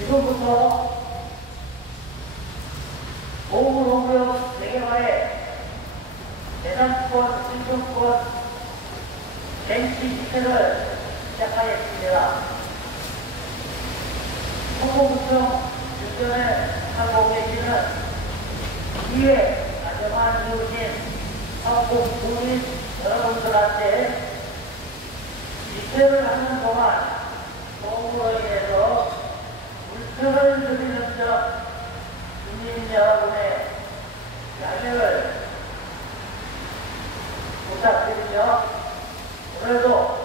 지금부터 동물홍역 대개발의 대산권, 신청권, 쟁취 집회를 시작하겠습니다. 홍보구청 주변에 살고 계시는 이에 안정한 주신 한국 국민 여러분들한테 집회를 하는 동안 동물로 인해서 불편을 드리는 점 국민 여러분의 양해를 부탁드리며 오늘도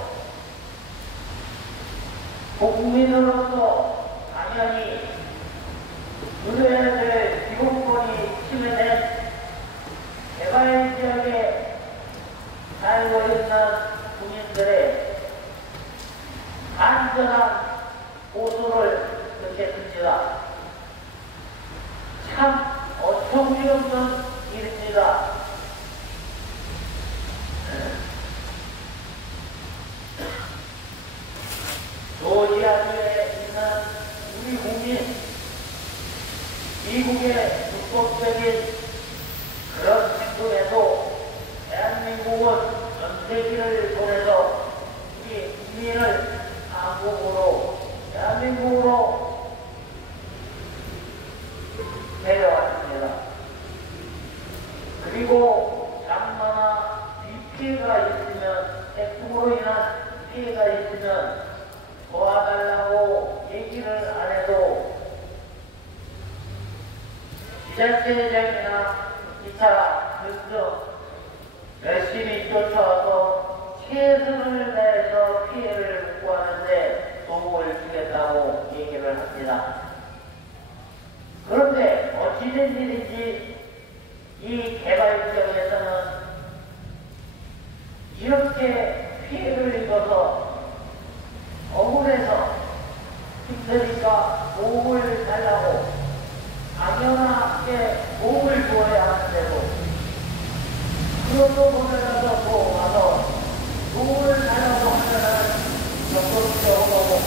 국민으로서 당연히 누려야 될 기본권이 침해된 개발 지역에 살고 있는 국민들의 안전한 호소를 듣겠습니다. 참 어처구니 없는 일입니다. 조지아주에 있는 우리 국민, 미국의 불법적인 그런 행동에도 대한민국은 전세기를 보내서 우리 국민을 한국으로, 대한민국으로 데려왔습니다. 그리고 장마나 비 피해가 있으면, 태풍으로 인한 피해가 있으면 도와달라고 얘기를 안 해도 기자체장이나 기차 등등 열심히 쫓아와서 최선을 다해서 피해를 구하는데 도움을 주겠다고 얘기를 합니다. 그런데 어찌된 일인지 이 개발 지역에서는 이렇게 피해를 입어서 억울해서 힘드니까 도움을 달라고 당연하게 도움을 주어야 하는데도 그것도 보내라서 또 와서 도움을 달라고 하면은 적극적으로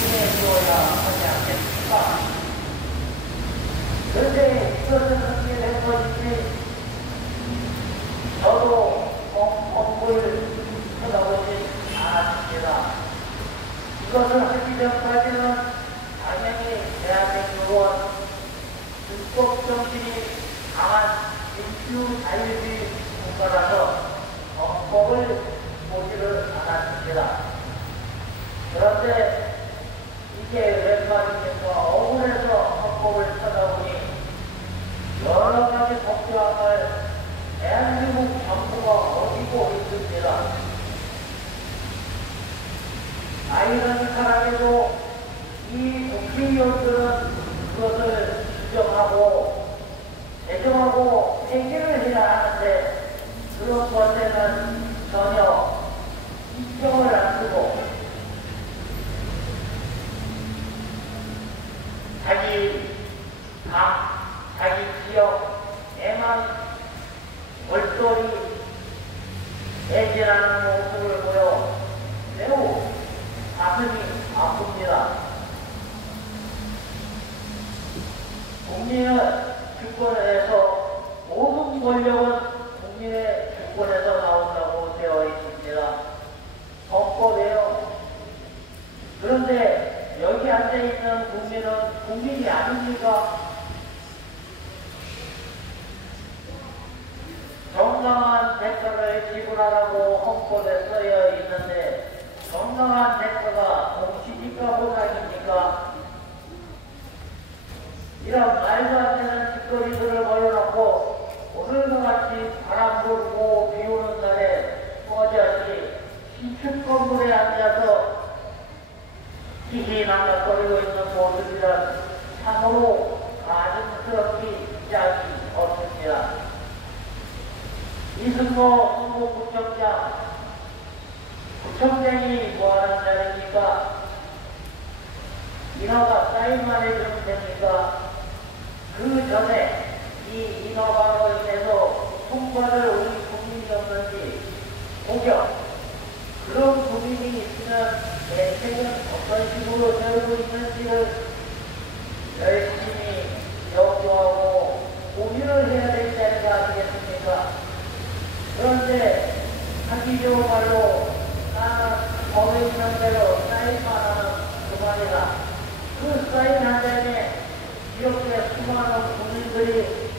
보내주어야 하지 않겠습니까? 그런데 이것은 어떻게 된 것인지 저도 엉엉을 쳐다보지 않았습니다. 이것을 하기 전까지는 당연히 대한민국은 불법 정신이 강한 민주 자유주의 국가라서 헌법을 보지를 않았습니다. 그런데 이게 웬 말입니까? 억울해서 헌법을 쳐다보니 여러 가지 법조항을 대한민국 정부가 어기고 있습니다. 아이러니컬하게도 이 국회의원들은 그것을 규정하고 제정하고 해결을 해야 하는데 그런 것에는 전혀 신경을 안 쓰고 자기 당, 자기 지역에만 골똘히 매진하는 모습을 보여 매우 가슴이 아픕니다. 국민은 주권에서 모든 권력은 국민의 주권에서 나온다고 되어 있습니다. 헌법에요. 그런데 여기 앉아있는 국민은 국민이 아닙니까? 정당한 대가를 지불하라고 헌법에 써여 있는데 정당한 대가가 공시니까 보상입니까? 이런 말도 안 되는 짓거리들을 걸어놓고 오늘과 같이 바람 불고 비 오는 날에 어제같이 신축 건물에 앉아서 희희낙낙거리고 있는 모습이란 참으로 가증스럽기 짝이 없습니다. 이승모 충북구청장, 구청장이 뭐하는 자리입니까? 인허가 사인만 해주면 됩니까? 그 전에 이 인허가로 인해서 통과를 우리 국민이 없는지 혹여 그런 국민이 있으면 대책은 어떤 식으로 되고 있는지를 열심히 연구하고 고민을 해야 될 자리가 아니겠습니까? 그런데 하기 좋은 말로 나는 법에 있는 대로 사인만 하는 그만이다. 그 사인 한 장에 이렇게 수많은 국민들이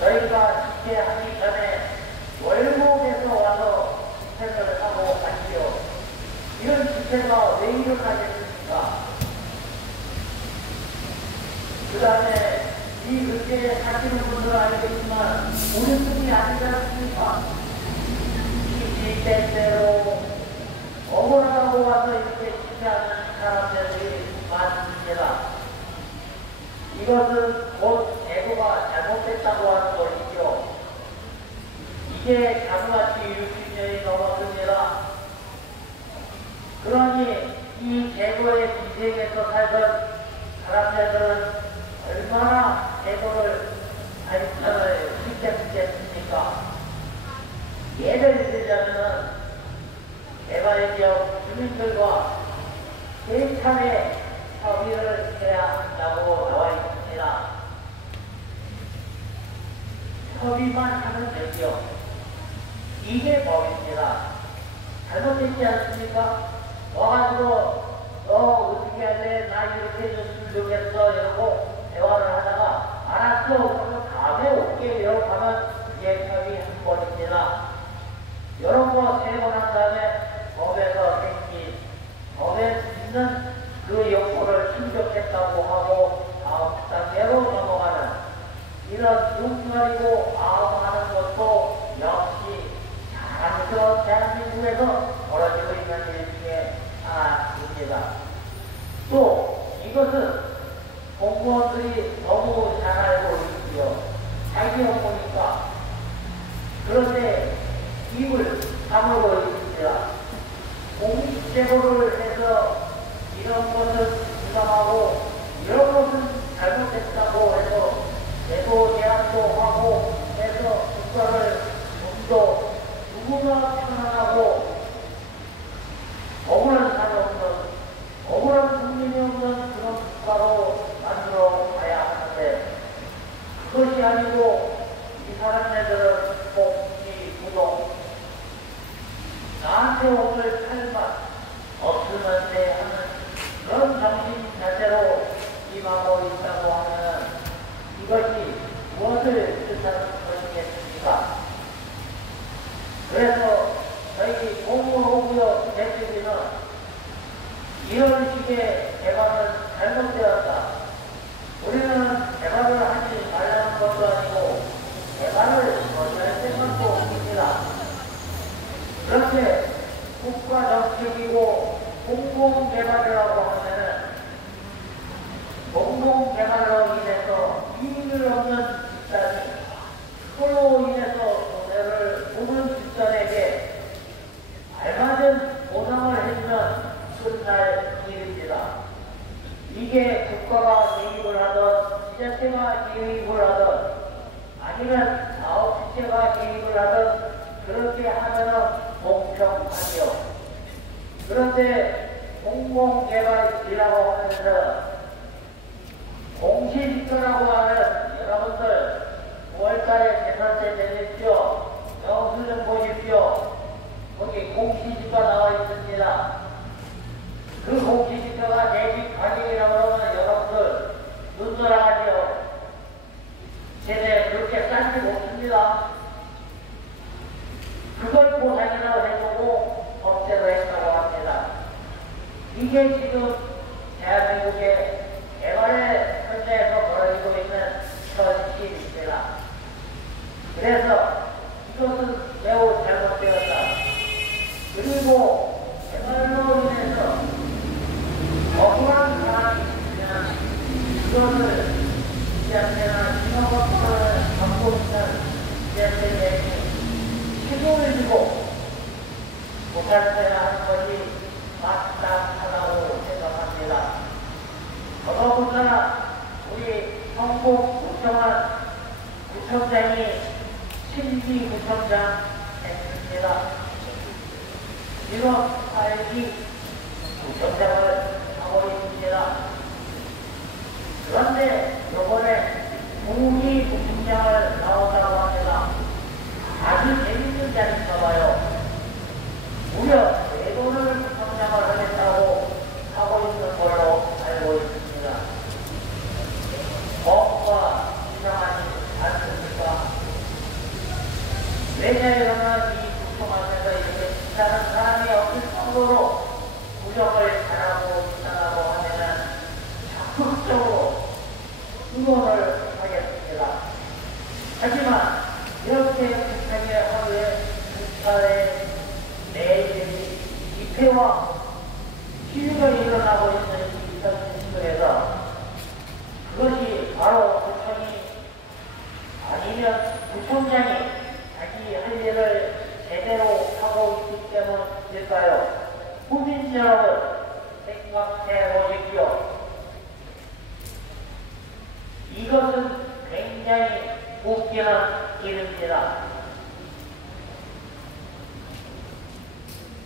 저희가 집회하기 전에 월곡에서 와서 집회를 하고 갔지요. 이런 집회가 왜 일어나겠습니까? 그 다음에 이 근처에 사시는 분들은 알겠지만 우리 분이 아니지 않습니까? 이 때때로 억울하다고 와서 이렇게 집회하는 사람들이 많습니다. 이것은 곧 제도가 잘못됐다고 하는 것이죠. 이게 자그마치 60년이 넘었습니다. 그러니 이 제도의 기생에서 살던 사람들은 얼마나 제도를 지켰겠습니까? 예를 들자면 개발지역 주민들과 세 차례 협의를 해야 한다고 나와 있습니다. 협의만 하면 되죠. 이게 법입니다. 잘못됐지 않습니까? 와가지고 너 어떻게 할래? 나 이렇게 해줬으면 좋겠어 이러고 대화를 하다가 알았어 그러면 다음에 올게 이러고 하면 그게 협의한 것입니다. 이런 거 세 번 한 다음에 법에서 생긴 법에 있는 그 요구를 충족했다고 하고 다음 단계로 넘어가는 이런 눈가리고 아웅하는 것도 역시 자랑스러운 대한민국에서 벌어지고 있는 일 중에 하나입니다. 또 이것은 공무원들이 너무 잘 알고 있지요. 자기 업무니까. 그런데 입을 다물고 있습니다. 공익제보를 해서 이런 것은 부당하고 이런 것은 잘못했다고 해서 제도 제한도 하고 해서 국가를 좀 더 누구나 편안하고 억울한 사람이 없는 억울한 국민이 없는 그런 국가로 만들어 가야 하는데 그것이 아니고 이 사람들은 공기 부동 나한테 오늘 탈만 없으면 돼 하는 그런 정신 자체로 임하고 있다고 하면 이것이 무엇을 뜻하는 것이겠습니까? 그래서 저희 공무원구역 대표기는 이런 식의 개발은 잘못되었다. 우리는 개발을 하지 말라는 것도 아니고 개발을 거절할 생각도 없습니다. 그런데 국가 정책이고 공공개발이라고 하면은 공공개발로 인해서 이익을 얻는 집단이 그걸로 인해서 손해를 보는 집단에게 알맞은 보상을 해주면 끝날 일입니다. 이게 국가가 개입을 하든 지자체가 개입을 하든 아니면 사업주체가 개입을 하든 그렇게 하면은 공평하지요. 그런데 공공개발이라고 하면서 공시지표라고 하는 여러분들 5월달에 계산대 내십시오. 영수 좀 보십시오. 거기 공시지표가 나와 있습니다. 그 공시지표가 내 집 가격이라고 하면 여러분들 눈 돌아가지요. 쟤네 그렇게 싼지 못습니다. 그걸 보상이라고 해주고 법대로 했다고 합니다. 이게 지금 대한민국의 개발의 현장에서 벌어지고 있는 현실입니다. 그래서 이것은 매우 잘못되었다. 그리고 개발로 인해서 억울한 사람이 있으면 이것을 지자체나 신호법을 갖고 있는 지자체에 책임을 지고 보살펴야 하는 것이 마땅하다고 생각합니다. 더더군다나 우리 성북 구청은 구청장이 신비구청장 했습니다. 1월 8일 경쟁을 하고 있습니다. 그런데 이번에 국리 국장을 나온다고 합니다. 아주 재밌는 자리인가 봐요. 무려 4번을 성장을 하겠다고 하고 있는 걸로 알고 있습니다. 법과 이상하지 않습니까? 왜냐하면 이 국정하면서 이렇게 다른 사람이 없을 정도로 부정을 잘하고 있다고 하면은 적극적으로 응원을 하겠습니다. 하지만 이렇게 비슷하게 하루에 국가의 매일이 집회와 시위가 일어나고 있는 이 시국에서 그것이 바로 구청이 아니면 구청장이 자기 할 일을 제대로 하고 있기 때문일까요? 국민 여러분 생각해 보십시오. 이것은 굉장히 웃기는 일입니다.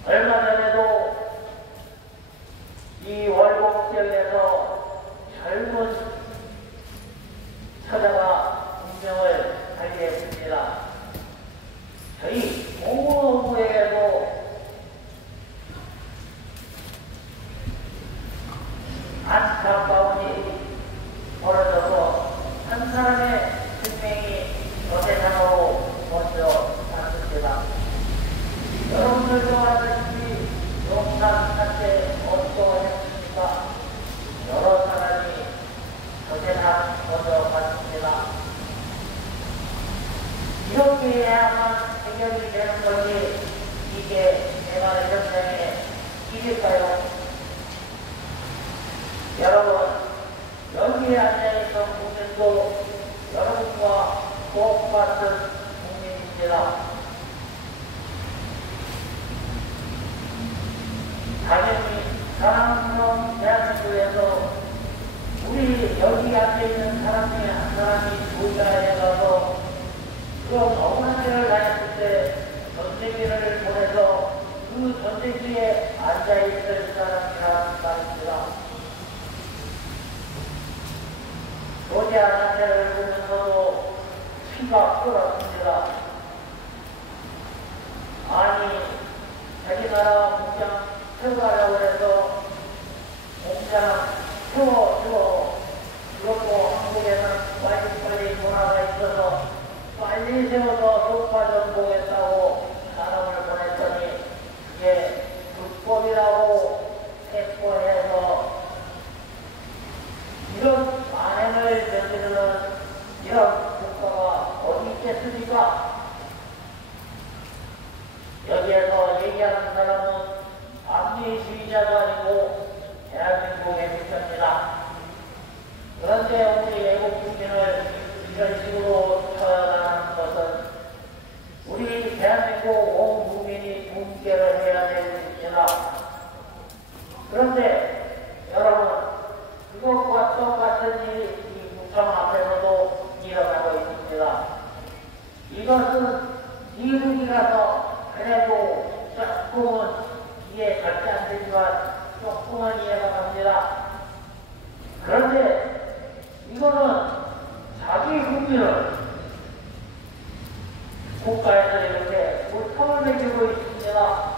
얼마 전에도 이 월곡 지역에서 젊은 처자가 운명을 발휘했습니다. 저희 공무원부에게도 안타까운 일이 벌어져서 한 사람의 생명이 저 세상으로 먼저 갔습니다. 여러분들도 아시다시피 용산한테 어떠했습니까? 여러 사람이 저 세상 먼저 갔습니다. 이렇게 해야만 해결이 되는 것이 이게 대만의 현장의 일일까요? 여러분, 여기에 앉아있던 국민도 여러분과 똑같은 국민입니다. 당연히 사랑스러운 대한민국에서 우리 여기 앉아있는 사람 중에 한 사람이 우리나라에 가서 그런 억울한 일을 당했을 때 전쟁기를 보내서 그 전쟁기에 앉아있을 사람이란 말입니다. 로제 아나테를 보면서도 피가 끓었습니다. 아니, 자기 나라 공장 태워가려고 해서 공장 태워주어 그것도 한국에는 빨리빨리 문화가 있어서 빨리 세워서 속화전 보겠다고 사람을 보냈더니 그게 불법이라고 체포해서 이런 만행을 저지르는 이런 국가가 어디 있겠습니까? 여기에서 얘기하는 사람은 반미주의자도 아니고 대한민국의 국가입니다. 그런데 우리 애국 국민을 이런 식으로 처단하는 것은 우리 대한민국 온 국민이 분개를 해야 됩니다. 그런데 여러분, 그것과 똑같은 일이 이 국정 앞에서도 일어나고 있습니다. 이것은 미국이라서 그래도 조금은 이해 절대 안 되지만 조금은 이해가 갑니다. 그런데 이거는 자기 국민을 국가에서 이렇게 물통을 매기고 있습니다.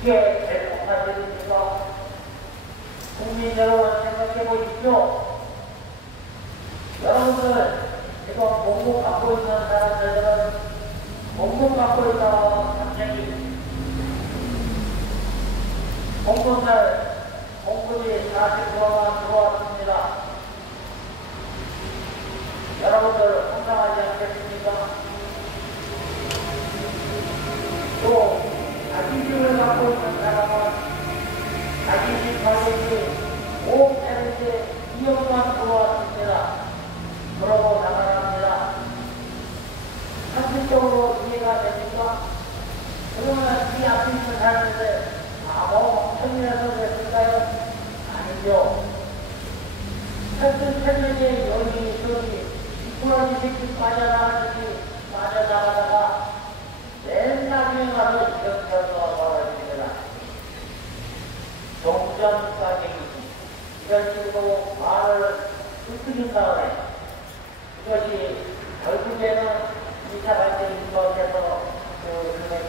이게 될 것입니까? 국민 여러분 생각해 보십시오. 여러분들 지금 공급 받고 있는 사람들은 공급 받고 있다가 갑자기 공급이 40%만 들어왔습니다. 여러분들 황당하지 않겠습니까? 또 자기 집을 갖고 있는 사람은 자기 집 가격이 5%에 2억만 들어왔습니다. 그러고 나가랍니다. 상식적으로 이해가 됩니까? 그러면 이 앞에 있는 사람인데 멍청이라서 그랬을까요? 아니죠. 천천히 여기 저기 미꾸라지 새끼 빠져나가듯이 빠져나가다가 맨 나중에 가서 이렇게 벌어집니다. 가격이 이런 식으로 말을 흩뜨린 다음에 이것이 결국에는 2차 갈등이 시작해서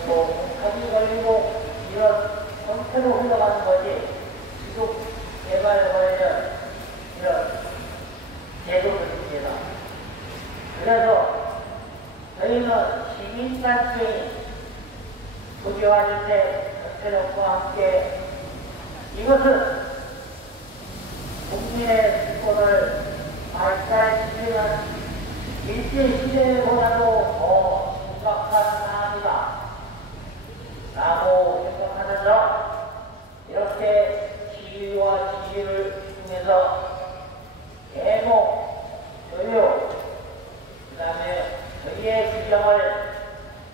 또 공탁이 걸리고 이런 형태로 흘러가는 거지 지속 개발하려는 이런 제도들입니다. 그래서 저희는 시민단체인 국유화주택 전체력과 함께 이것은 국민의 주권을 발달시키는 일제시대보다도 더 심각한 사안이다 라고 생각하면서 이렇게 시위와 시위를 통해서 대목, 교육, 그 다음에 저희의 규정을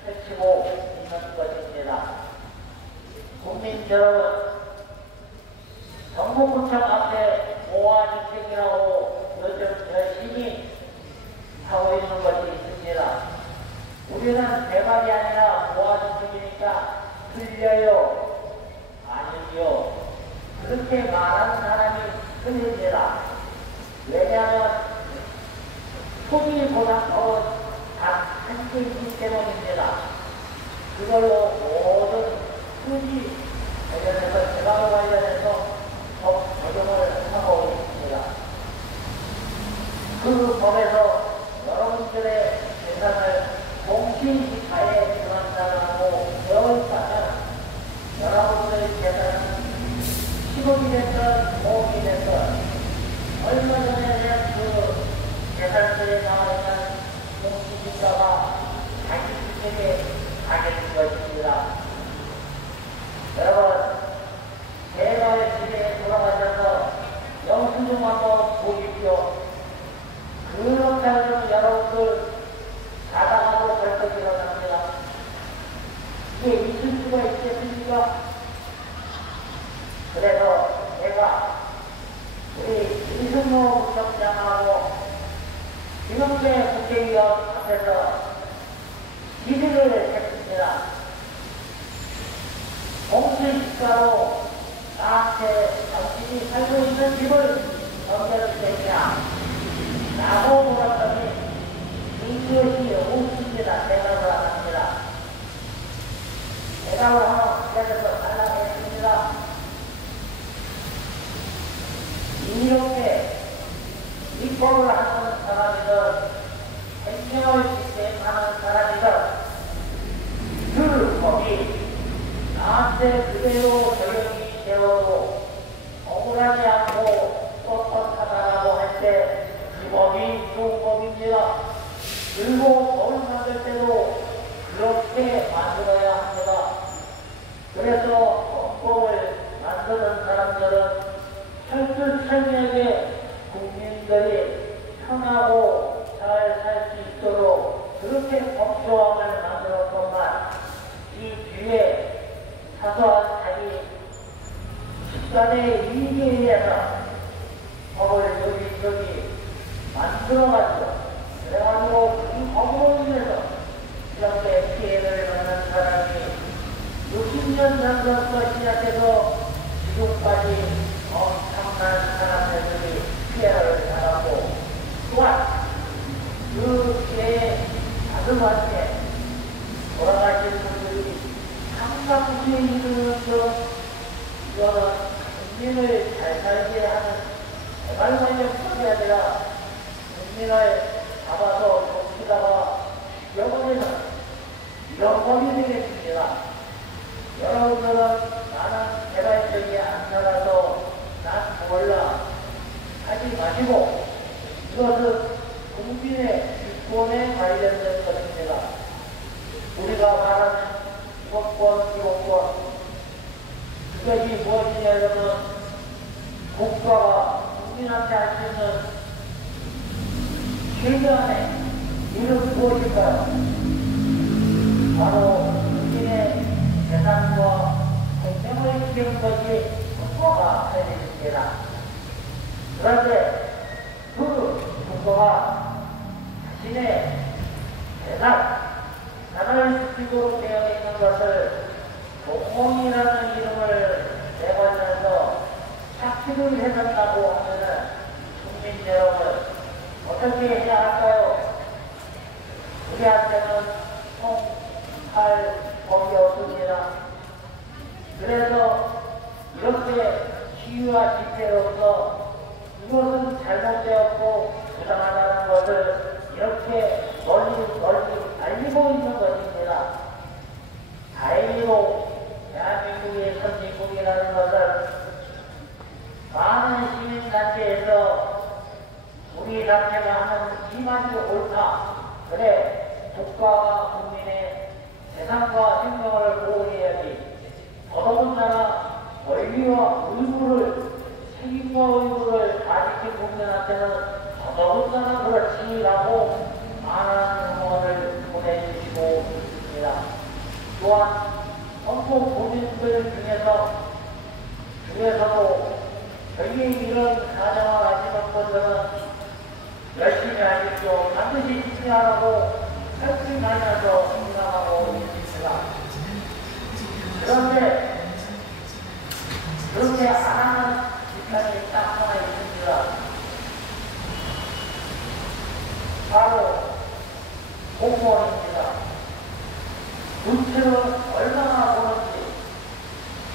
펼치고 있는 것입니다. 국민 여러분, 정부구청 앞에 모아주택이라고 요즘 열심히 하고 있는 것이 있습니다. 우리는 대박이 아니라 모아주택이니까 틀려요. 아니요. 그렇게 말하는 사람이 틀립니다. 왜냐하면 소비보다 더 한계 있기 때문입니다. 그걸로 모든 수지 관련해서 재방을 관련해서 적용을 하고 있습니다. 그 법에서 여러분들의 재산을 공시지가에 들어간다고 되어 있다면 여러분들의 재산은 10억이 됐든 5억이 됐든 얼마 전에 그 재산들에 나와 있는 공시지가가 자기 주택에 가게 된 것입니다. 여러분, 제가의 집에 돌아가셔서 영수증 한번 보십시오. 그렇다면 여러분들 가다가도 벌떡 일어납니다. 이게 있을 수가 있겠습니까? 그래서 제가 우리 이승호 부총장하고 김영배 국회의원 앞에서 지지를 했습니다. 공시지가로 나한테 당신이 살고 있는 집을 넘겨줄 테냐 라고 물었더니 이것이 없습니다. 대답을 안 합니다. 대답을 하면 기다려서 달라고 했습니다. 이렇게 입법을 하는 사람이든 행정을 집행하는 사람이든 그 법이 나한테 그대로 적용이 되어도 억울하지 않고 떳떳하다라고 할 때 그 법이 좋은 법입니다. 그리고 법을 만들 때도 그렇게 만들어야 합니다. 그래서 법을 만드는 사람들은 철두철미하게 국민들이 편하고 잘 살 수 있도록 그렇게 법조항을 만들었건만 이 뒤에 사소한 자기 집단의 이익에 의해서 법을 여기저기 만들어가지고 그래가지고 그 법으로 인해서 이렇게 피해를 받는 사람이 60년 전부터 시작해서 지금까지 엄청난 사람들이 피해를 받았고 또한 그 피해에 가슴한테 돌아가신 분들이 상당수에 이르는 이거는 국민을 잘 살게 하는 개발관념뿐이 아니라 국민을 잡아서 쫓기다가 영원에는 이런 법이 되겠습니다. 여러분들은 나는 개발적이 안 살아서 난 몰라 하지 마시고 이것은 국민의 주권에 관련된 것입니다. 우리가 말하는 기본권, 기본권 그것이 무엇이냐면 국가가 국민한테 할 수 있는 최대한의 이름 무엇일까요? 바로 국민의 재산과 생명을 지키는 것이 국가가 해야 됩니다. 그런데 그 국가가 자신의 재산을 지키도록 되어 있는 것을 공공이라는 이름을 내걸면서 착취를 해준다고 하면은 국민 여러분 어떻게 해야 할까요? 우리한테는 통할 법이 없습니다. 그래서 이렇게 시위와 집회로서 이것은 잘못되었고 부당하다는 것을 이렇게 널리 알리고 있는 것입니다. 다행히도 대한민국의 선진국이라는 것을 많은 시민단체에서 우리 단체가 하는 이 말이 옳다. 그래, 국가와 국민의 재산과 생명을 보호해야지. 더더군다나 권리와 의무를, 책임과 의무를 다 지킨 국민한테는 더더군다나 그렇지라고 많은 응원을 보내주시고 있습니다. 또한 헌법 국민들 중에서도 저희 이런 사정을 하시는 분들은 열심히 하십시오. 반드시 지켜하라고 설득하면서 생각하고 있습니다. 그런데 그렇게 안 하는 집단이 딱 하나 있습니다. 바로 공무원입니다. 눈치를 얼마나 보는지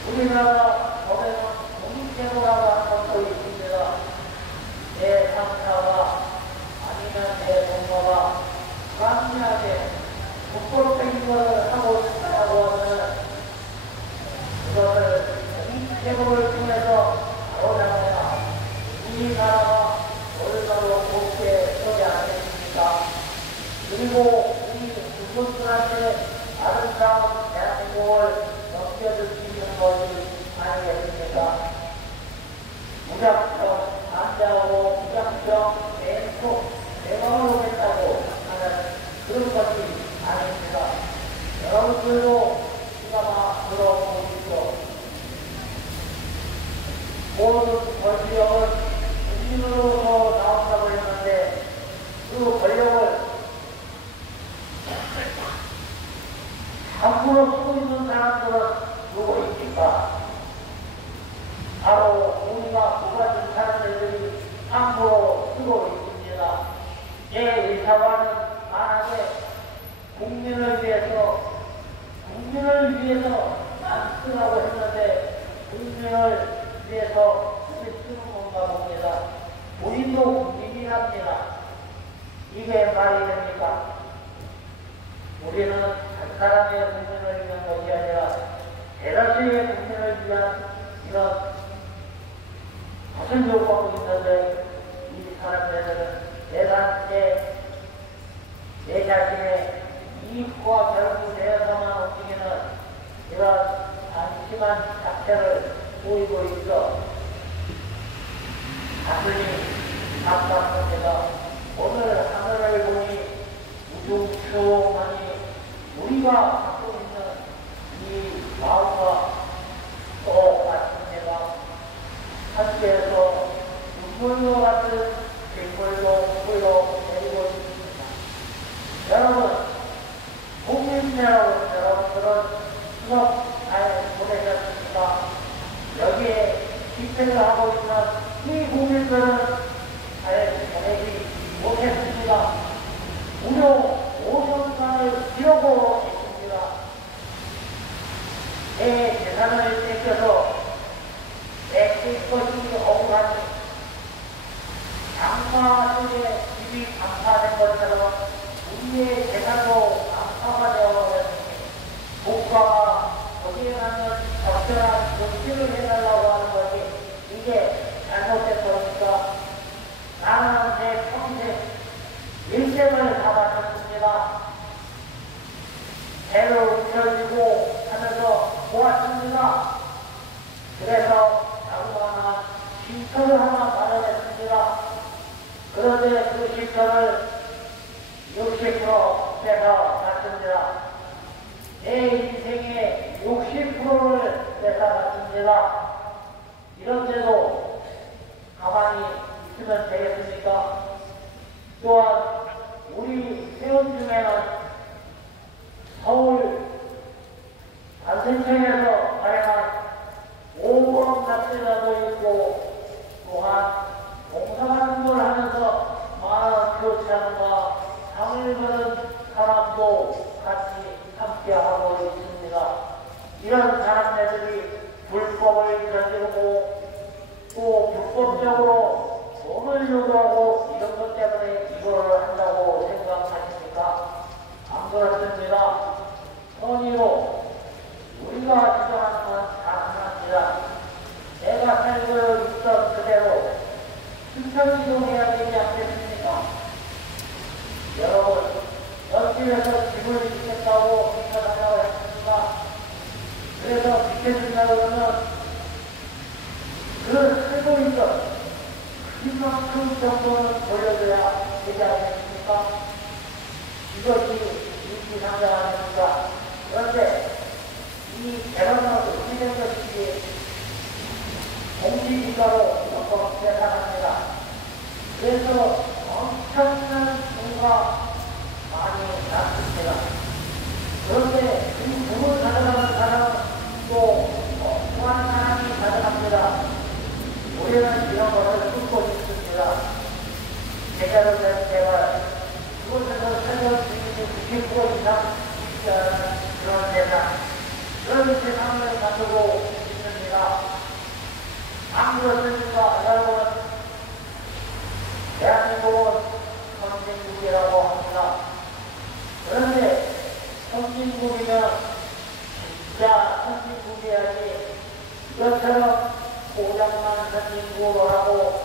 우리나라 법에는 공익제도라고 하는 것도 있습니다. 내 상사가 아니면 내 동료가 불합리하게 부끄럽게 것을 하고 있다고 하면 그것을 공익제도를 통해서 바로잡아야 우리나라가 얼마로 곱게 서지 않겠습니까? 그리고 우리 국민들한테 아름다운 대한민국을 넘겨줄 수 있는 것이 아니겠습니까? 무작정 반대하고 무작정 대박을 오겠다고 하는 그런 것이 아닙니다. 여러분들도 귀가 들어보십시오. 모든 권력은 국민으로서 나온다고 했는데 그 권력을 함부로 쓰고 있는 사람들은 누구 있습니까? 바로 우리가 국가적인 사람들이 함부로 쓰고 있습니다. 제 의사와는 만약에 국민을 위해서만 쓰라고 했는데 국민을 위해서 쓰는 건가 봅니다. 우리도 국민이랍니다. 이게 말이 됩니까? 우리는 한 사람의 국민을 위한 것이 아니라 대다수의 국민을 위한 이런 것을 요구하고 있는데 이 사람들은 내 자신의 이익과 결부되어서만 움직이는 이런 안심한 자체를 보이고 있어 가슴이 답답합니다. 오늘 하늘을 보니 우중충하니 우리가 갖고 있는 이 마음과 똑같습니다. 함께해서 눈물로 같은 빗물로 내리고 있습니다. 여러분, 국민 여러분들은 수업 잘 보내셨습니까? 여기에 집회를 하고 있는 이 국민들은 잘 보내지 못했습니다. 무려 5년간을 지어고 있습니다. 내 재산을 뺏겨서 내 것이 억울하니 장마 속에 집이 강파된 것처럼 우리의 재산도 강파가 되어버렸으니 국가가 거기에 맞는 적절한 조치를 해달라고 하는 것이 이게 잘못된 겁니까? 나는 내 평생 일생을 다 바쳤습니다. 배를 움켜쥐고 하면서 보았습니다. 그래서 자그마한 쉼터를 하나 마련했습니다. 그런데 그 쉼터를 60% 뺏어갔습니다. 내 인생의 60%를 뺏어갔습니다. 이런데도 가만히 있으면 되겠습니까? 또한 우리 회원 중에는 서울 안산청에서 발행한 5번 잡지라도 있고 불구하고 이런 것 때문에 이거를 한다고 생각하십니까? 안 그렇습니다. 선의로 우리가 주장하는 건 가능합니다. 내가 살고 있던 그대로 순천이동해야 되지 않겠습니까? 여러분, 옆집에서 집을 짓겠다고 생각하려고 했습니다. 그래서 짓겠습니다 그러면 그 살고 있던 이만큼 정도는 보여줘야 되지 않겠습니까? 이것이 인지상정 아닙니까? 그런데 이 개발하고 실현 것이 공시지가로 조금 대단합니다. 그래서 엄청난 수가 많이 났습니다. 그런데 이 부을 가져가는 사람은 또 엉뚱한 사람이 가져갑니다. 우리는 이런 것을 뚫고 있습니다. 제대로 된 개발, 그곳에서 생활 주인이 90% 이상 있는 그런 세상, 그런 세상을 만들고 있습니다. 안 그렇습니까? 여러분, 대한민국은 선진국이라고 합니다. 그런데 선진국이면 진짜 선진국이야지 이것처럼 포장만 선진국으로 하고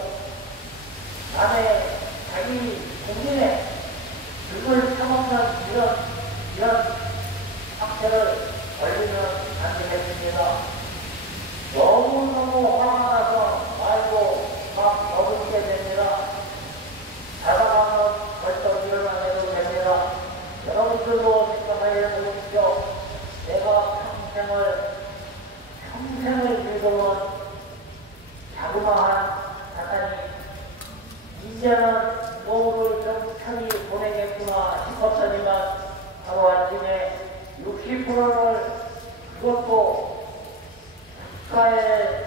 남의 자기 국민의 득을 처먹는 이런 상태를 걸리면 안 되겠습니다. 너무너무 화가 나서 말도 막 어둡게 됩니다. 자다가면 벌떡 일어나게 됩니다. 여러분들도 생각해 보십시오. 내가 평생을 즐거운 자그마한 사단이 이제는 노후를 좀 편히 보내겠구나 싶었더니만 하루아침에 60%를 그것도 국가에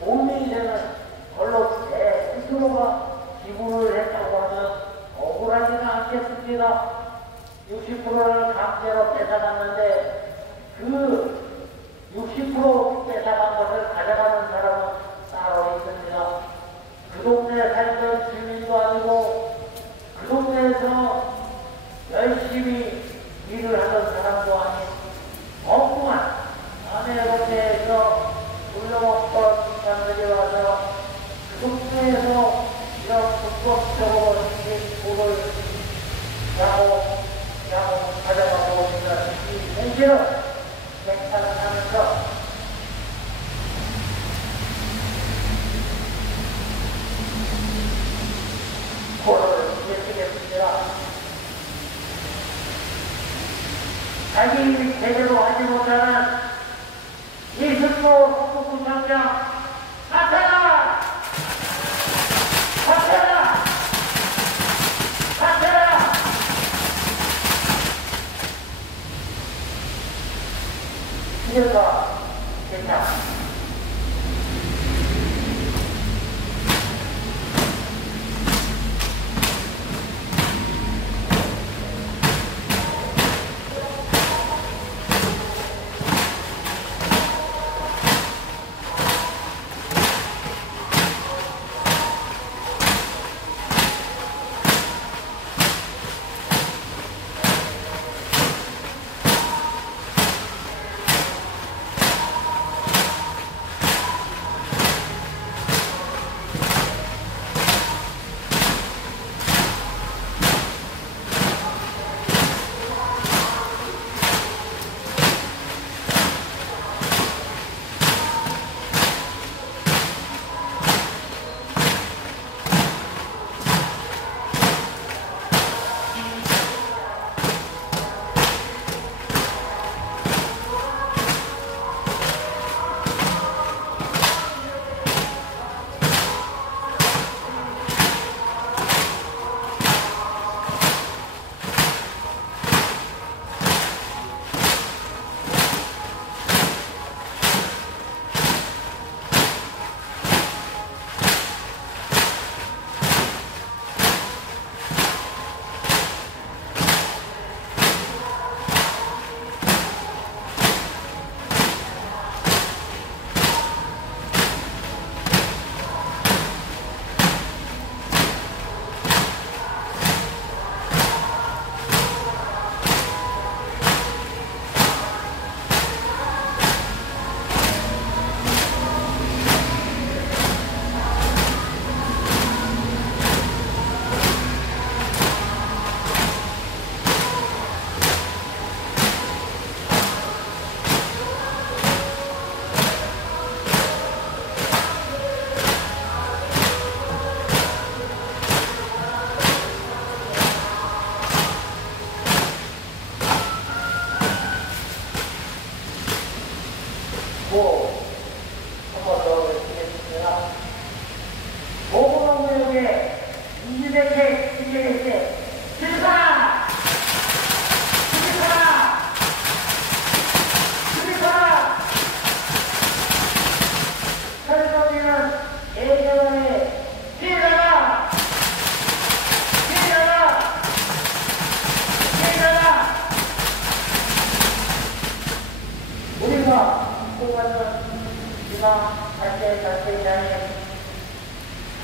도움이 되는 걸로 제 스스로가 기부를 했다고 하면 억울하지는 않겠습니다. 60%를 강제로 뺏어갔는데 그 60% 뺏어간 것을 가져가는 사람은 따로 있습니다. 그 동네에 살던 주민도 아니고 그 동네에서 열심히 일을 하던 사람도 아닌 엉뚱한 남의 동네에서 불러먹던 사람들이 와서 그 동네에서 이런 불법적으로 생긴 돈을 야고 가져가고 있는 이 현실을 생산하면서 고를 이해주겠습니다. 자기 제대로 하지 못하는 이 스스로 국구청장 사퇴라! 사퇴라! 사퇴라! 이제가 됐다.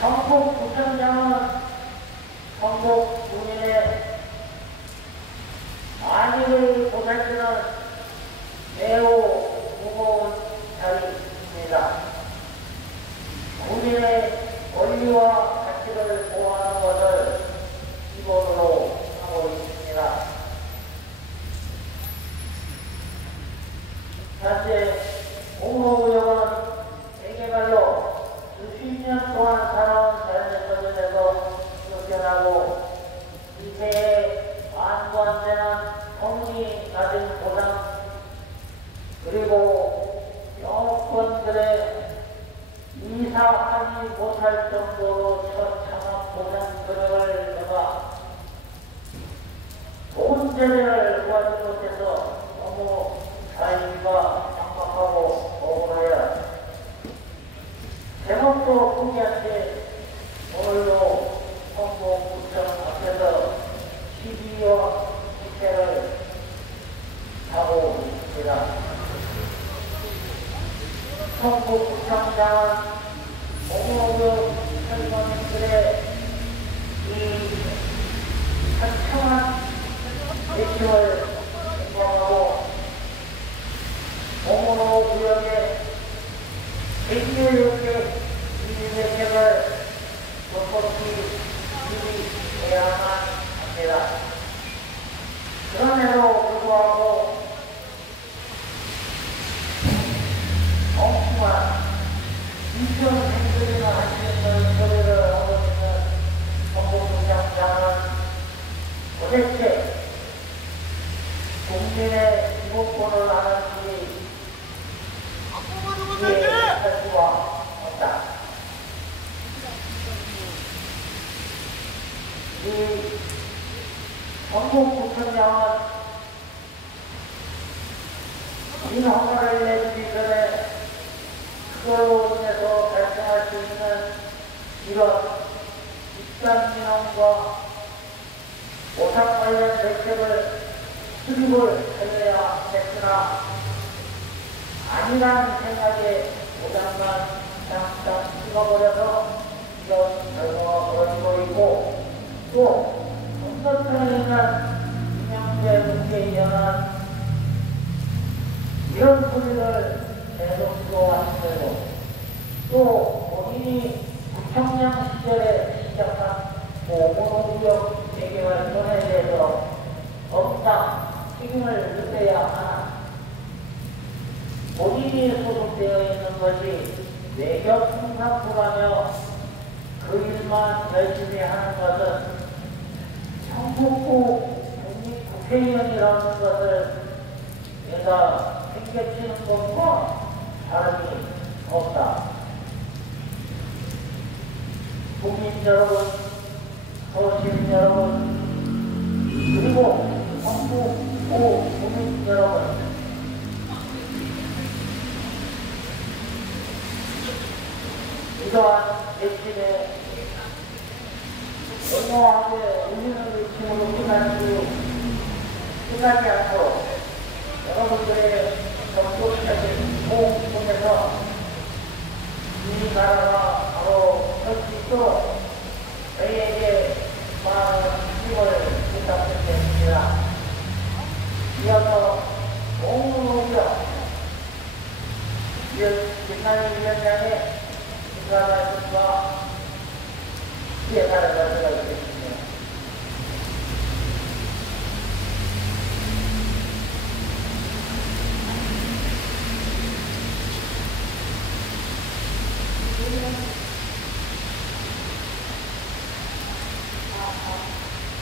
전국 구청장은 전국 국민의 안위를 보살피는 매우 무거운 자리입니다. 국민의 권리와 가치를 보호하는 것을 기본으로 하고 있습니다. 현재 공허구역은 세계말로 수십 년 동안 살아온 자연의 소전에서 쫓겨나고 이세에 말도 안 되는 성리 낮은 보상 그리고 여권들의 이사하지 못할 정도로 처참한 보상 금액을 넘어 좋은 재래를 구하지 못해서 너무 자유가 막막하고 억울해요. 제목도 포기한 채 오늘도 성북구청 앞에서 시비와 집회를 하고 있습니다. 성북구청장은 공무원 선거민들의 이 처참한 외침을 인정하고 공무원 구역에 100여 역의 인민대책을 조건히 유지해야만 합니다. 그럼에도 불구하고 엉뚱한 이전 행동이나 하시는 소리를 하고 있는 정부부장장은 도대체 국민의 기본권을 아는지 이해할 수가 없다. 이 전국구청장은 이 허가를 내주기 전에 그걸로 인해서 발생할 수 있는 이런 입장민원과 보상 관련 대책을 수립을 해야 했으나 아니라는 생각에 보장만 잠깐 찍어버려서 이런 결과가 벌어지고 있고 또 건너편에 있는 김영재 국회의원은 이런 소리를 계속 들어왔는데도 또 본인이 부청장 시절에 시작한 공무원구역 재개발론에 대해서 엄청 책임을 져야 하나 본인이 소속되어 있는 것이 외교통상부라며 그 일만 열심히 하는 것은 청북구 국립국회의원이라는 것을 내가 생겨치는 것과 다름이 없다. 국민 여러분, 서울시민 여러분, 그리고 청북구 국민 여러분, 이러한 외침에 너무하게 울리는 외침으로 끝나지 않고 여러분들의 정독적인 호흡 속에서 이 나라가 바로 설 수 있도록 저희에게 많은 힘을 부탁드리겠습니다. 이어서 공무원구역 김남희 위원장의 말씀과 예산을 가져가겠습니다.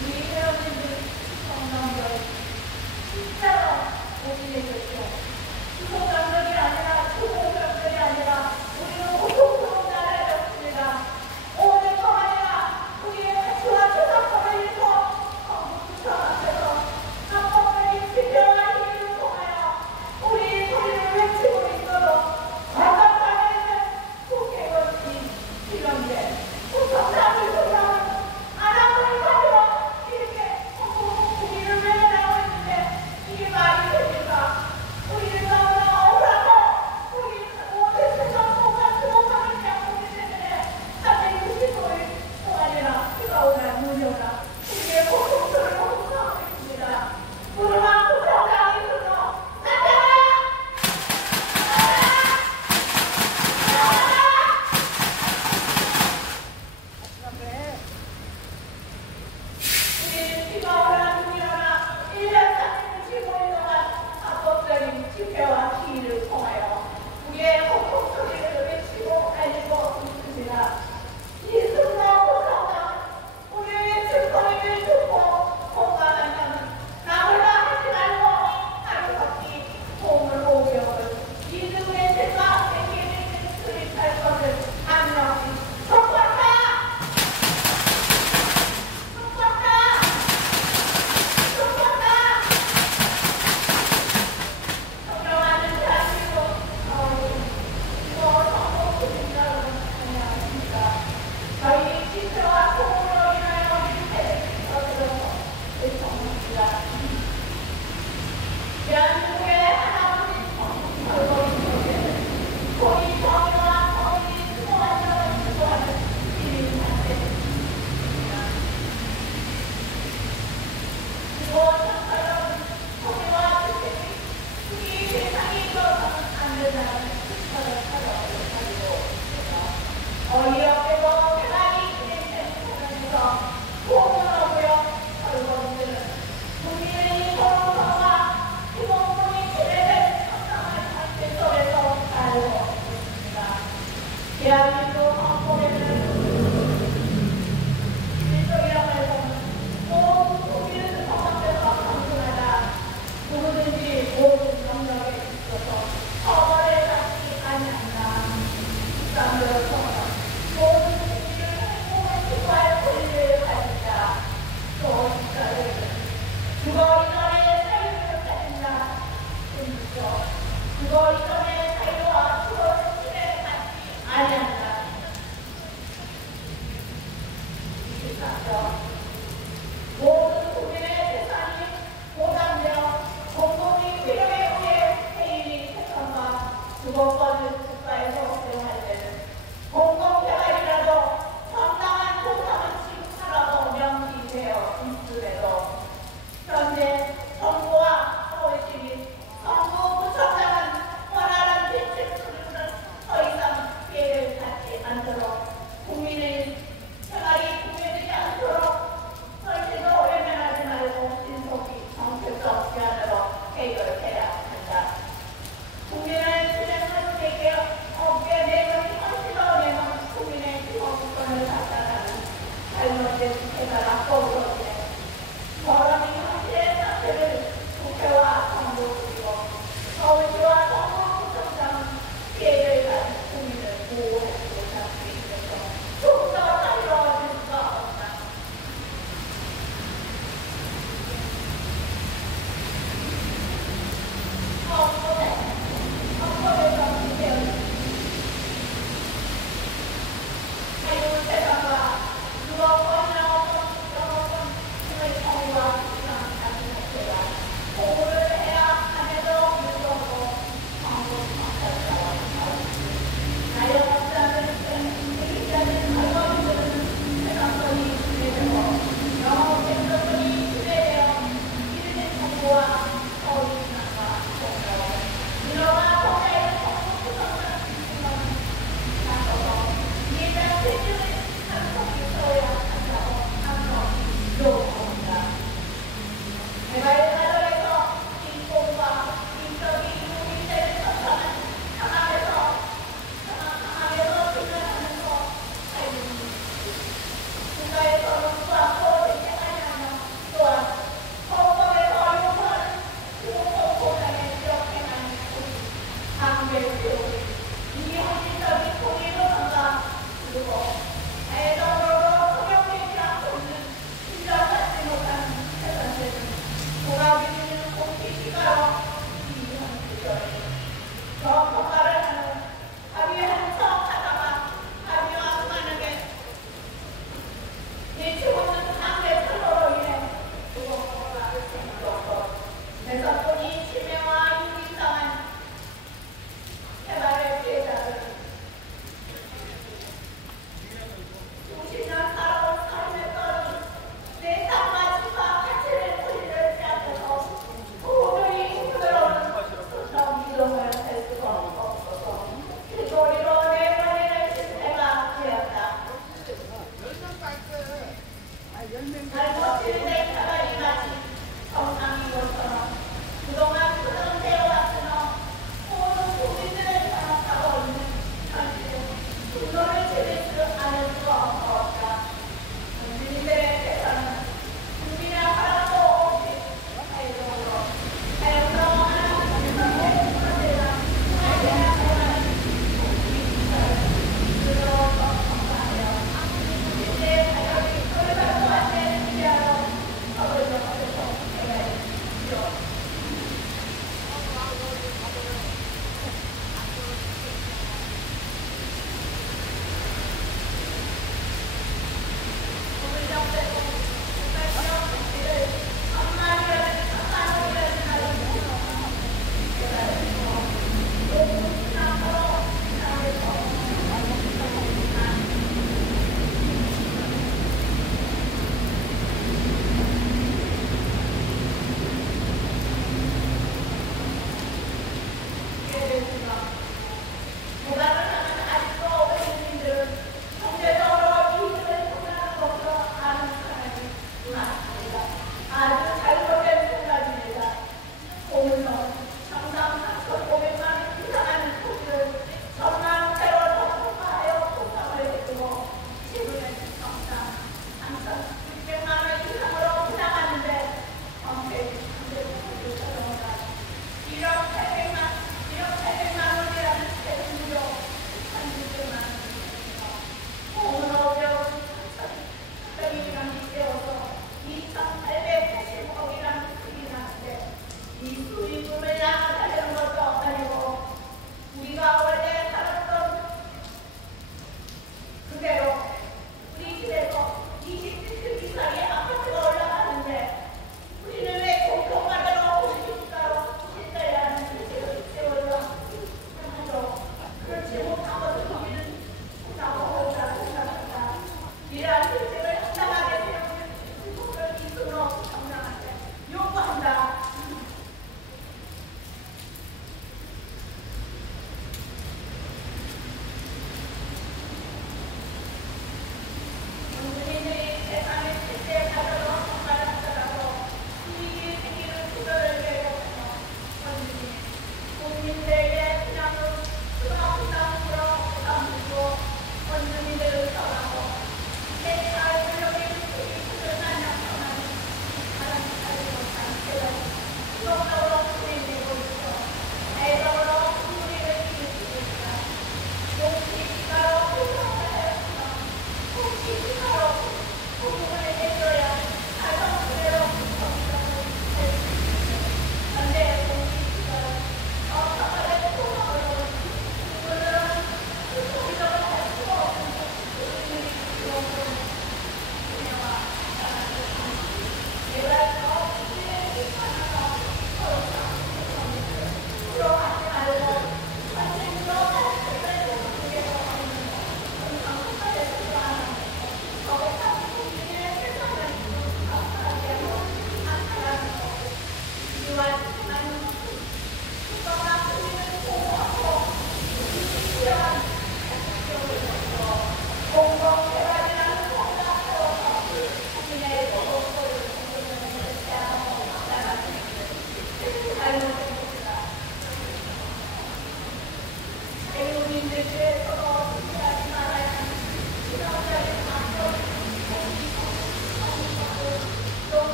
우리 회원님들 시청자분들 진짜로 고민해 주십시오. 수소장들이 아니라 수소장들이 아니라 우리는 고속도로 나라였습니다. 오늘 또 아니라 우리 애정으로 성경책이 않고 있는 인정받지 못한 세상에는 돌아비는 공기시가로 이해하는 시절에 저 평가를 하는 아비의 한척하다가 아비와 그만에게 내치고는 강제 철로로 인해 죽음으로 나를 생겼고 대선군이 치매와 유기상한 해발의 피해자들 수십 년 살아온 삶의 떨은 내 삶과 집과 가치를 소리를 않고서 도저히 힘들어오는 순정 이동을 할 수가 없어서 길거리로 내버리는 실패가 되었다. 잘못된 내 가발이 마치 정상인 것처럼 그동안 부정되어왔으나 모든 국민들을 장악하고 있는 현실은 분노를 지릴 수 않을 수가 없었다. 국민들의 대상은 국민의 허락도 없이 자유적으로 자유로워 하나님의 선택과 하나님의 국민들을 그대로 감사하여 이제 자격이 돌아가고 안 되는 일이야.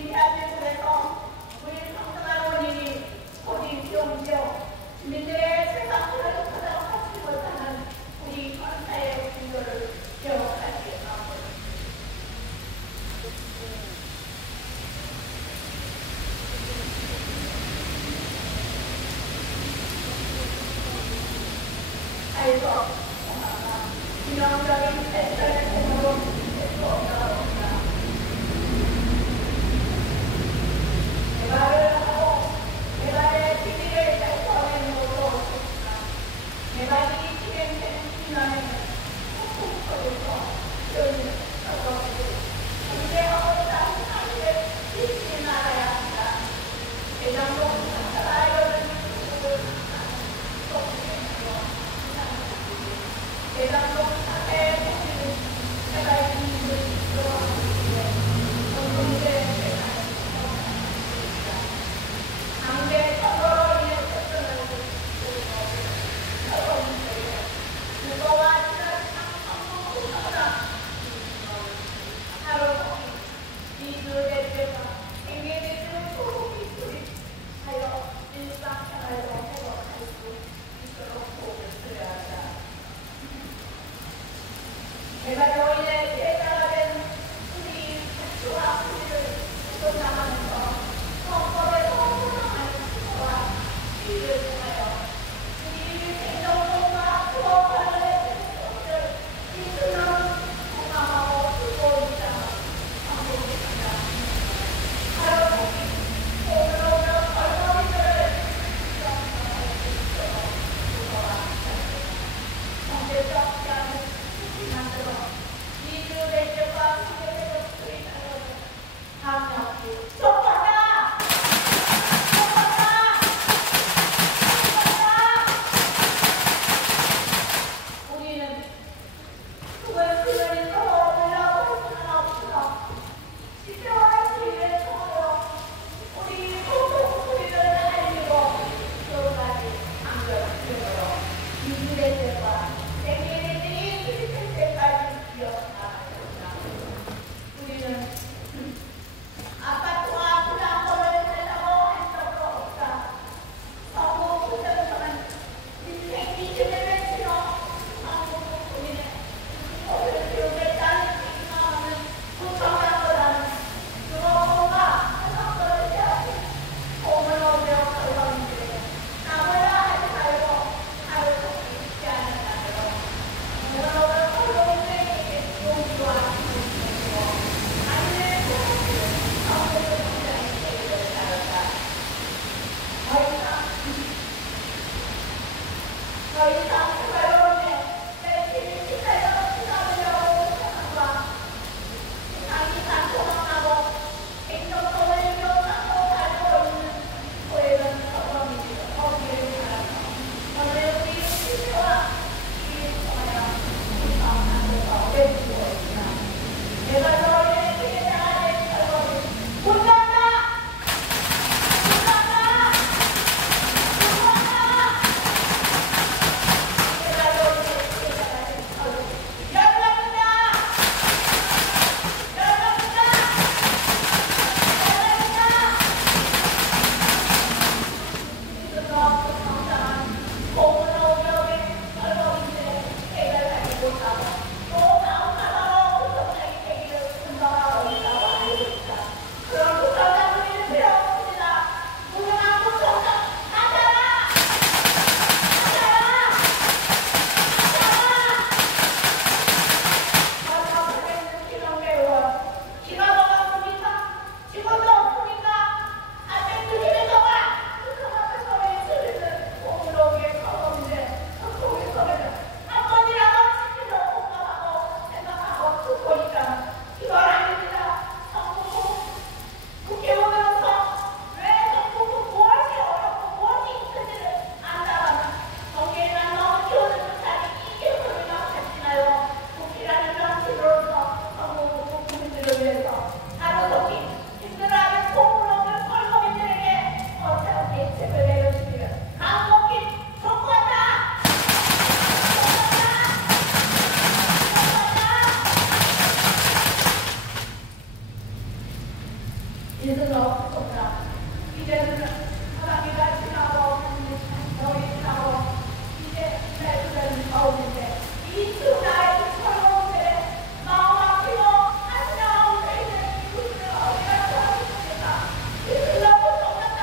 우리 대한민국에서 우리 성등한 원인이 우리 비용비용 주민들의 생각을 가져가지 못하는 우리 권사의 분노를 기억하시기 바랍니다. 아이고, 기념적인 대전의 공으로 올라옵니다. 개발을 하고 개발의 기기를 달성하는 것으로 오셨습니다. 개발이 진행되는 시간에는 폭풍소리에서 표현을 적어주고 경제하고 다른 사회를 지키지 말아야 합니다. 대장동 사라이어는 중국을 대장동 사회의 통일을 이제는 없구나. 이제는 사랑이가 지나고 너희 지나고 이제 내 그대는 가오는데 이 나의 서러운데 마음 아프고 안나온 내 이웃을 어디가 도와주겠다. 이들 너무 속았다.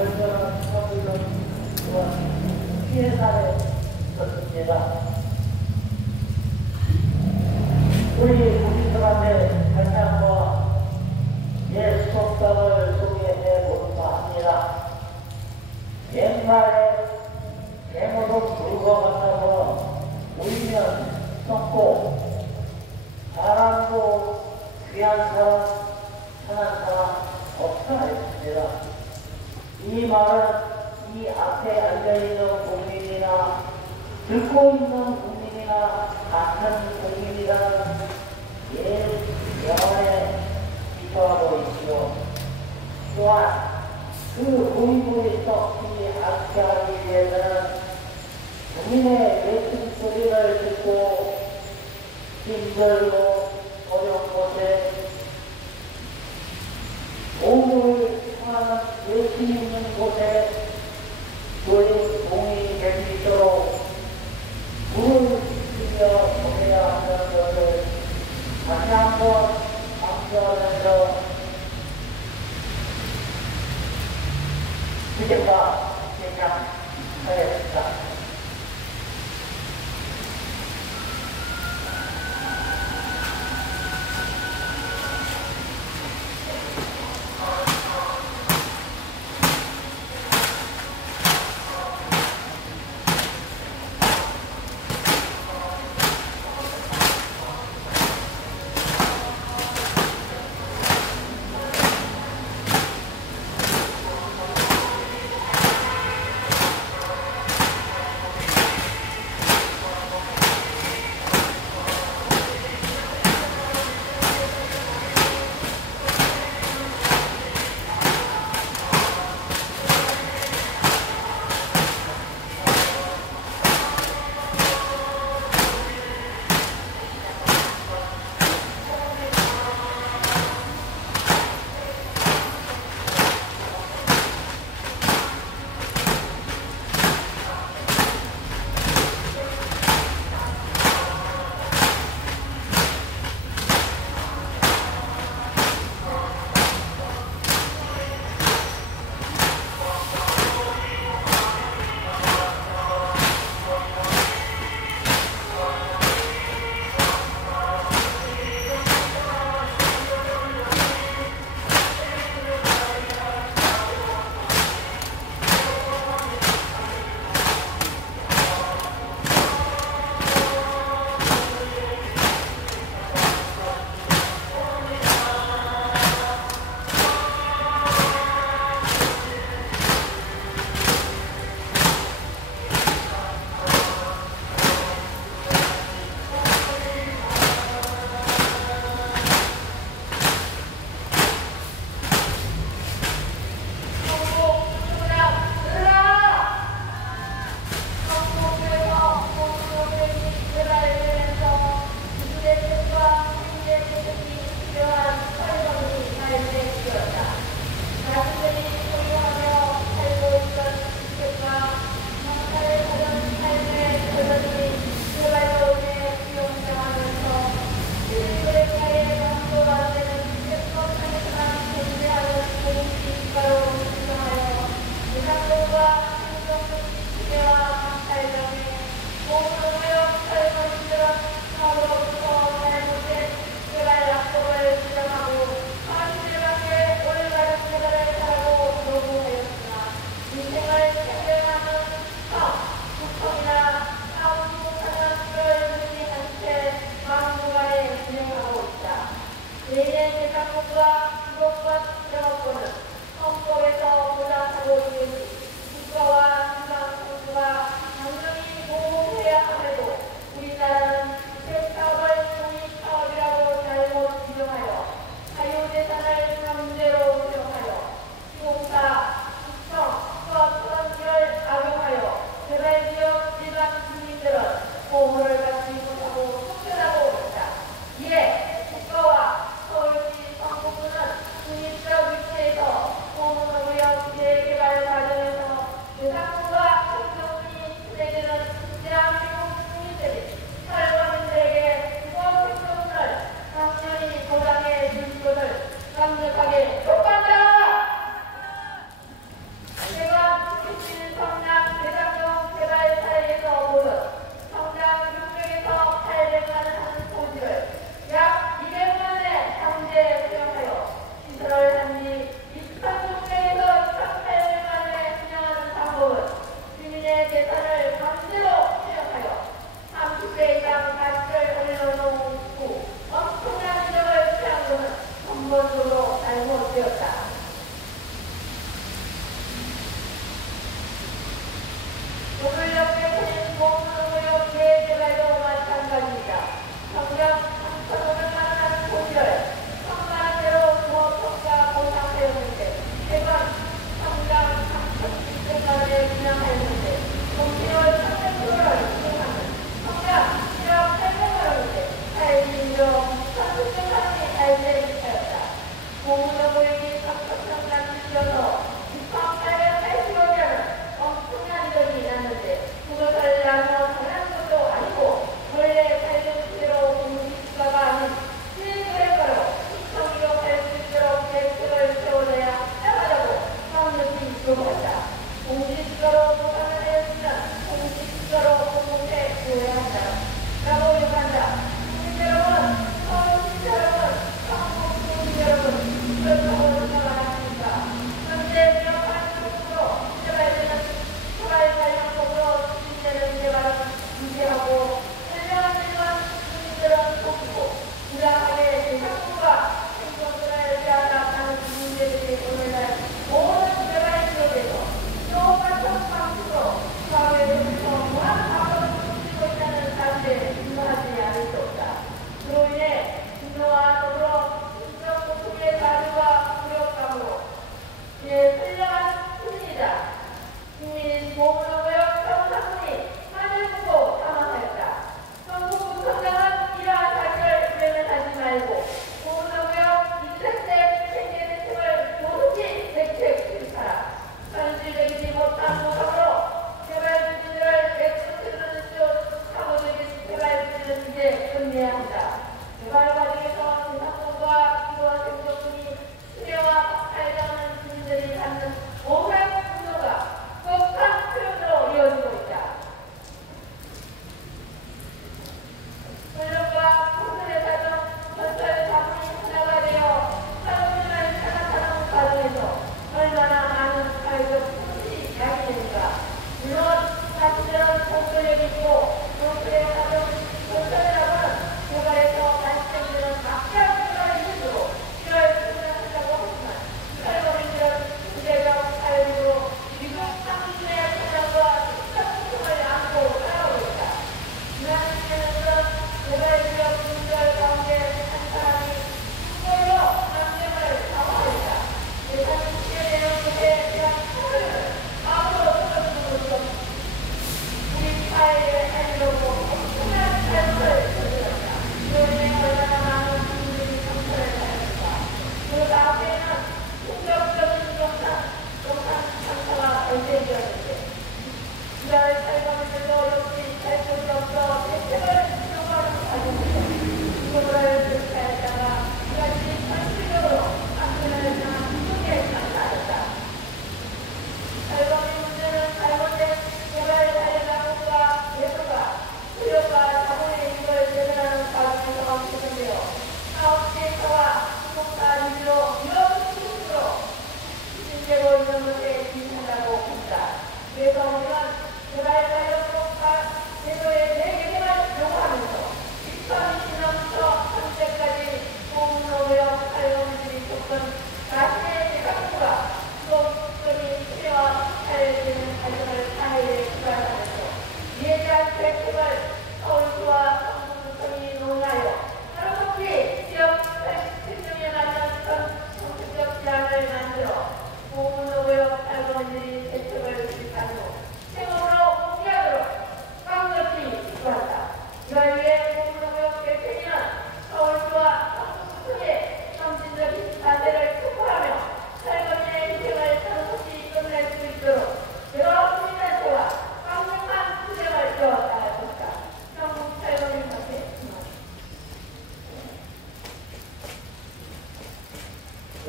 절전한 사고를 피해사에 있었습니다. 우리 국민들한테 다시 한번 수업상을 소개해 볼까 합니다. 옛날에 대모로 불과 같아서 울면 썩고 사람도 귀한 사람, 편한 사람 없다 했습니다. 이 말은 이 앞에 앉아있는 국민이나 듣고 있는 국민이나 같은 국민이라는 명언에 기초하고 있지요. 또한 그 고인물이 썩지 않게 하기 위해서는 국민의 외침 소리를 듣고 힘들고 어려운 곳에 오물을 향하는 외침 있는 곳에 저희 동이 될 수 있도록 물을 지키며 보내야 하는 것을 다시 한번 강조하면서 기대가 시작하였습니다. 자유와 기본권 영업권은 헌법에서 보장하고 있는 국가와 지방 정부가 당연히 보호해야 함에도 우리나라는 대사업을 독립사업이라고 잘못 규정하여 자유재산을 강제로 사용하여 시공사, 구청, 수학단지를 악용하여 개발지역 일반 주민들은 보호를 받지 못하고 쫓겨나고 있다. 이에 국가와 서울시 정부는 국립적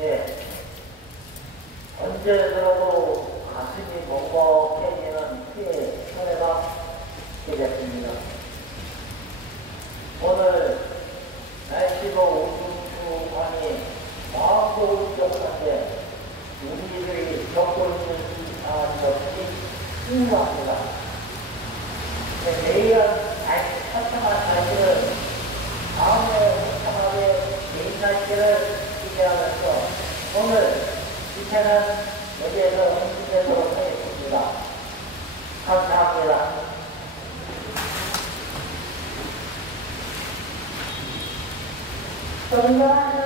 예, 언제 들어도 가슴이 먹먹해지는 피해 손해가 되겠습니다. 오늘 날씨가 우중충하니 마음도 울적한데 우리들이 겪고 있는 이 상황 역시 심각합니다. 내일은 처참한 날씨를 다음에 처참하게 개인 날씨를 기대하면서 오늘 집회는 여기에서 마치도록 하겠습니다. 감사합니다. 존경하는